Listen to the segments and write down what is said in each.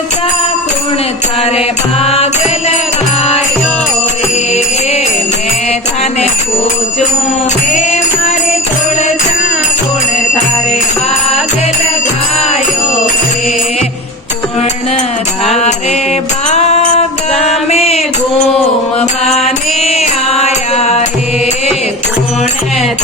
तुलसा कुण थारे भाग लगायो रे। मैं थाने पूछूं हे मारे तुलसा कुण थारे भाग लगायो रे। कुण थारे बाग में घूमवाने आया रे। कुण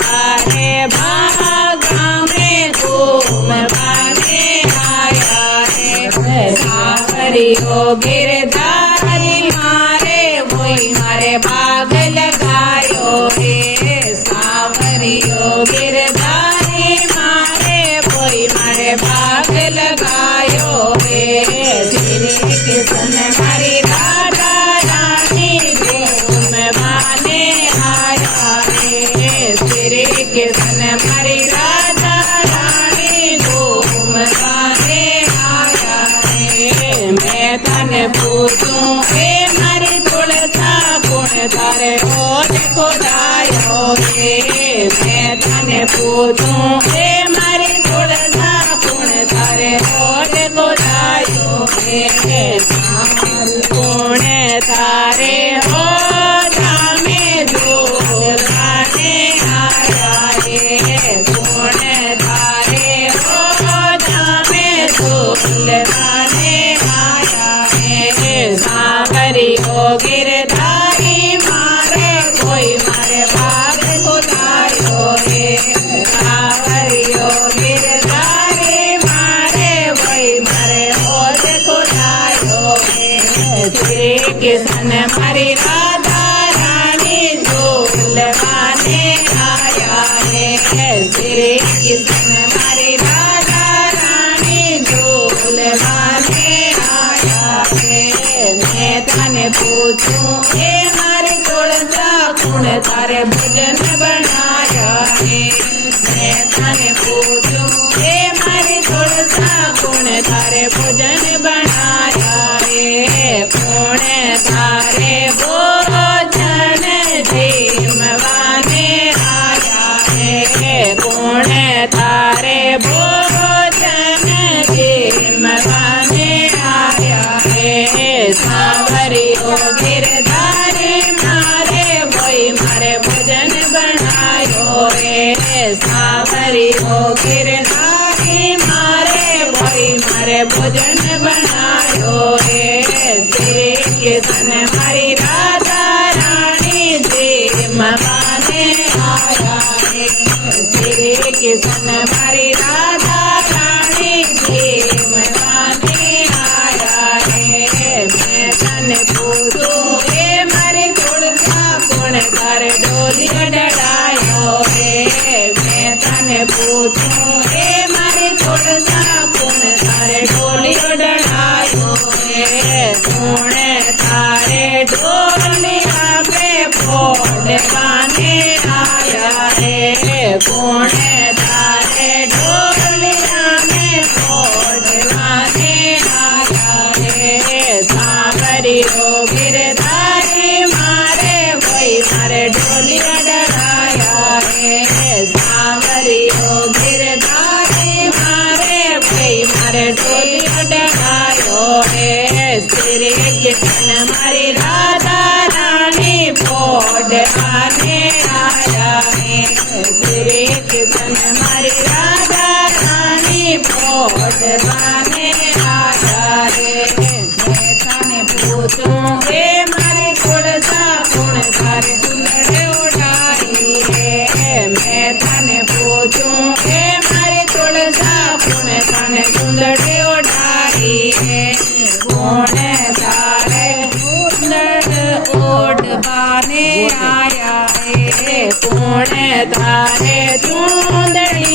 थारे बाग में घूमवाने आया रे। सावरियो गिरधारी मारे वही मारे भाग लगायो रे। सावरियो गिरधारी मारे वही मारे भाग लगायो रे। श्री कृष्ण मारी राधा रानी घूमवाने आया रे। श्री कृष्ण मारी राधा रानी घूमवाने आया रे। मैं तने पूछूं हे मारी तुलसा कुण थारे रोज खुदायो रे। मैं तने पूछूं हे मारी तुलसा कुण थारे रोज खुदायो रे। कुण थारे हो धामे झूलवाने आया रे। कुण थारे हो धामे झूलवाने आया रे। सावरियो गिरधारी मारे कोई मारे भाग खुदायो रे। सावरियो गिरधारी मारे वही मारे होश खुदायो रे। श्री कृष्ण मारी राधा रानी झूलवाने आया रे। श्री कृष्ण मारी राधा रानी झूलवाने आया रे। मैं तने पूछूं हे मारी तुलसा कुण थारे भजन बनाया रे। मैं तने पूछूं हे मारी तुलसा कुण थारे भजन बनाया रे। कुण थारे भोजन झीमवाने आया रे। कुण थारे भोजन झीमवाने आया रे। सावरियो गिरधारी मारे वही मारे भजन बनायो रे। सावरियो गिरधारी मारे वही मारे भजन बनायो रे। श्री कृष्ण मारी राधा रानी झूमवाने आया रे। श्री कृष्ण मारी राधा रानी झूमवाने आया रे। मैं तने पूछूं हे मारी तुलसा कुण थारे डोली डढ़ायो रे। मैं तने पूछूं हे मारी तुलसा कुण थारे डोली डढ़ायो रे। कुण थारे डोलिया पे फोड़वाने आया रे। कुण थारे डोलिया में फोड़वाने आया रे। सावरियो गिरधारी मारे वही मारे डोलिया डराया रे। सावरियो गिरधारी मारे वही मारे डोलिया डरायो रे। श्री कृष्ण मारी राधा रानी फोड़वाने आया रे। श्री कृष्ण मारी राधा रानी फोड़वाने आया रे। मैं तने पूछूं हे मारी तुलसा कुण थारे चुंदड़े उड़ाई रे। मैं तने पूछूं हे मारी तुलसा कुण थाने चुंदड़े उड़ाई रे। कुण थारे चुंदड़ ओढ़वाने आया रे। कुण थारे चुंदड़ी